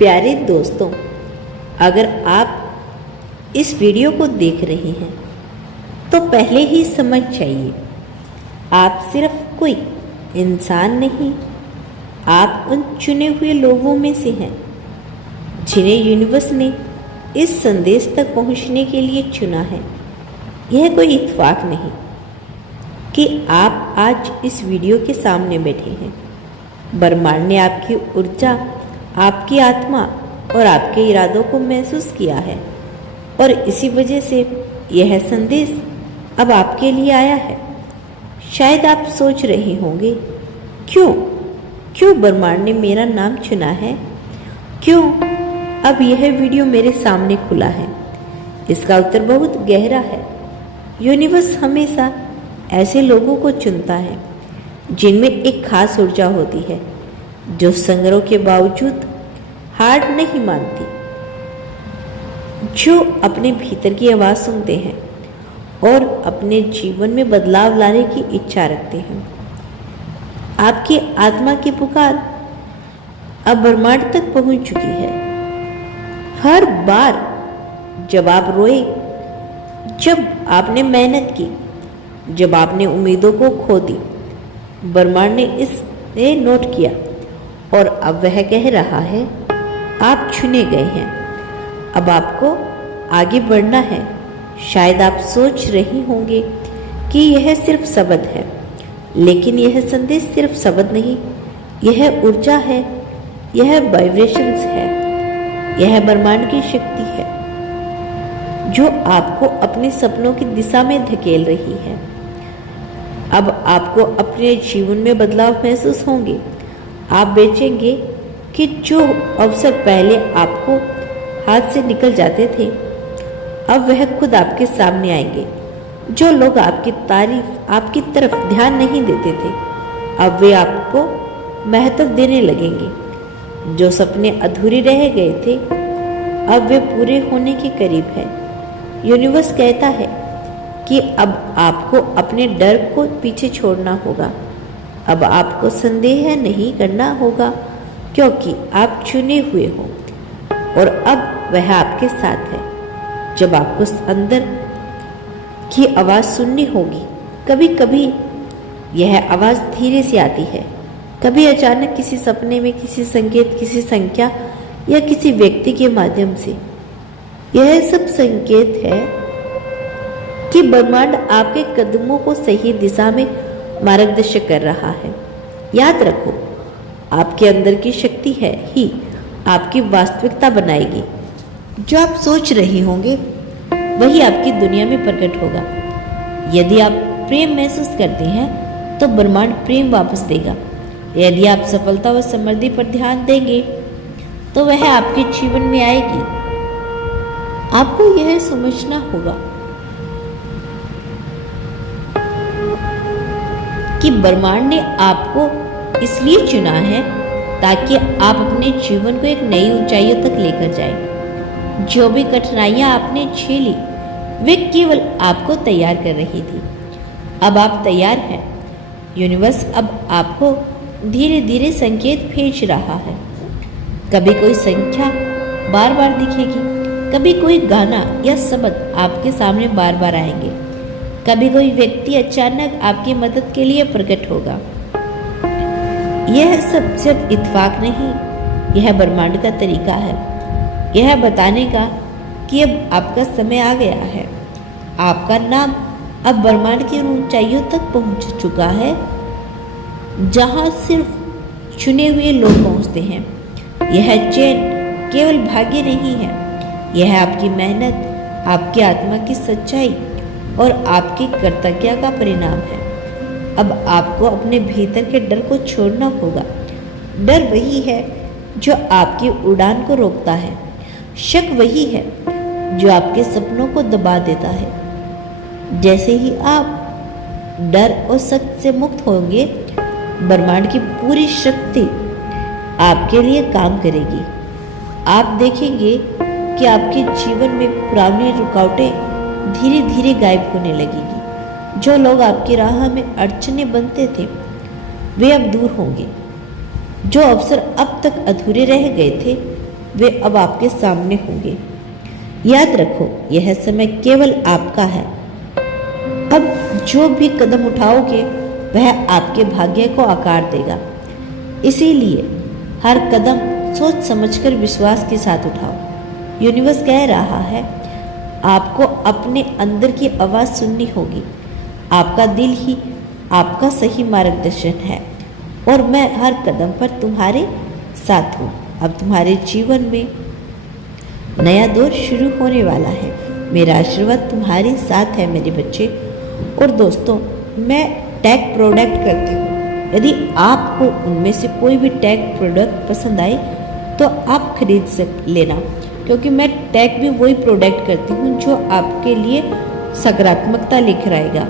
प्यारे दोस्तों, अगर आप इस वीडियो को देख रहे हैं तो पहले ही समझ जाइए, आप सिर्फ कोई इंसान नहीं, आप उन चुने हुए लोगों में से हैं जिन्हें यूनिवर्स ने इस संदेश तक पहुंचने के लिए चुना है। यह कोई इत्तेफाक नहीं कि आप आज इस वीडियो के सामने बैठे हैं। ब्रह्मांड ने आपकी ऊर्जा, आपकी आत्मा और आपके इरादों को महसूस किया है और इसी वजह से यह संदेश अब आपके लिए आया है। शायद आप सोच रहे होंगे, क्यों ब्रह्मांड ने मेरा नाम चुना है, क्यों अब यह वीडियो मेरे सामने खुला है। इसका उत्तर बहुत गहरा है। यूनिवर्स हमेशा ऐसे लोगों को चुनता है जिनमें एक खास ऊर्जा होती है, जो संग्रह के बावजूद हार नहीं मानती, जो अपने भीतर की आवाज़ सुनते हैं और अपने जीवन में बदलाव लाने की इच्छा रखते हैं। आपकी आत्मा की पुकार अब ब्रह्मांड तक पहुंच चुकी है। हर बार जब आप रोए, जब आपने मेहनत की, जब आपने उम्मीदों को खो दी, ब्रह्मांड ने इसे नोट किया और अब वह कह रहा है, आप चुने गए हैं। अब आपको आगे बढ़ना है। शायद आप सोच रही होंगे कि यह सिर्फ शब्द है, लेकिन यह संदेश सिर्फ शब्द नहीं, यह ऊर्जा है, यह वाइब्रेशंस है, यह ब्रह्मांड की शक्ति है जो आपको अपने सपनों की दिशा में धकेल रही है। अब आपको अपने जीवन में बदलाव महसूस होंगे। आप बेचेंगे कि जो अवसर पहले आपको हाथ से निकल जाते थे, अब वह खुद आपके सामने आएंगे। जो लोग आपकी तारीफ, आपकी तरफ ध्यान नहीं देते थे, अब वे आपको महत्व देने लगेंगे। जो सपने अधूरे रह गए थे, अब वे पूरे होने के करीब है। यूनिवर्स कहता है कि अब आपको अपने डर को पीछे छोड़ना होगा। अब आपको संदेह नहीं करना होगा, क्योंकि आप चुने हुए हो और अब वह आपके साथ है। जब आपको अंदर की आवाज़ सुननी होगी, कभी कभी यह आवाज़ धीरे से आती है, कभी अचानक किसी सपने में, किसी संकेत, किसी संख्या या किसी व्यक्ति के माध्यम से। यह सब संकेत है कि ब्रह्मांड आपके कदमों को सही दिशा में मार्गदर्शन कर रहा है। याद रखो, आपके अंदर की शक्ति है ही आपकी वास्तविकता बनाएगी। जो आप सोच रहे होंगे वही आपकी दुनिया में प्रकट होगा। यदि आप प्रेम महसूस करते हैं तो ब्रह्मांड प्रेम वापस देगा। यदि आप सफलता व समृद्धि पर ध्यान देंगे तो वह आपके जीवन में आएगी। आपको यह समझना होगा कि ब्रह्मांड ने आपको इसलिए चुना है ताकि आप अपने जीवन को एक नई ऊंचाइयों तक लेकर जाएं। जो भी कठिनाइयां आपने झेली, वे केवल आपको तैयार कर रही थी। अब आप तैयार हैं। यूनिवर्स अब आपको धीरे धीरे संकेत भेज रहा है। कभी कोई संख्या बार बार दिखेगी, कभी कोई गाना या शब्द आपके सामने बार बार आएंगे, कभी कोई व्यक्ति अचानक आपकी मदद के लिए प्रकट होगा। यह सब सिर्फ इत्तेफाक नहीं, यह ब्रह्मांड का तरीका है, यह बताने का कि अब आपका समय आ गया है। आपका नाम अब ब्रह्मांड की ऊंचाइयों तक पहुंच चुका है, जहां सिर्फ चुने हुए लोग पहुंचते हैं। यह चैन केवल भाग्य नहीं है, यह आपकी मेहनत, आपकी आत्मा की सच्चाई और आपकी कृतज्ञता का परिणाम है। अब आपको अपने भीतर के डर को छोड़ना होगा। डर वही है जो आपकी उड़ान को रोकता है। शक वही है जो आपके सपनों को दबा देता है। जैसे ही आप डर और शक से मुक्त होंगे, ब्रह्मांड की पूरी शक्ति आपके लिए काम करेगी। आप देखेंगे कि आपके जीवन में पुरानी रुकावटें धीरे धीरे गायब होने लगेगी। जो लोग आपकी राह में अड़चने बनते थे, वे अब दूर होंगे। जो अवसर अब तक अधूरे रह गए थे, वे अब आपके सामने होंगे। याद रखो, यह समय केवल आपका है। अब जो भी कदम उठाओगे वह आपके भाग्य को आकार देगा। इसीलिए हर कदम सोच समझकर विश्वास के साथ उठाओ। यूनिवर्स कह रहा है आपको अपने अंदर की आवाज़ सुननी होगी। आपका दिल ही आपका सही मार्गदर्शन है और मैं हर कदम पर तुम्हारे साथ हूँ। अब तुम्हारे जीवन में नया दौर शुरू होने वाला है। मेरा आशीर्वाद तुम्हारे साथ है मेरे बच्चे। और दोस्तों, मैं टैग प्रोडक्ट करती हूँ। यदि आपको उनमें से कोई भी टैग प्रोडक्ट पसंद आए तो आप खरीद लेना, क्योंकि मैं टैग भी वही प्रोडक्ट करती हूँ जो आपके लिए सकारात्मकता लेकर आएगा।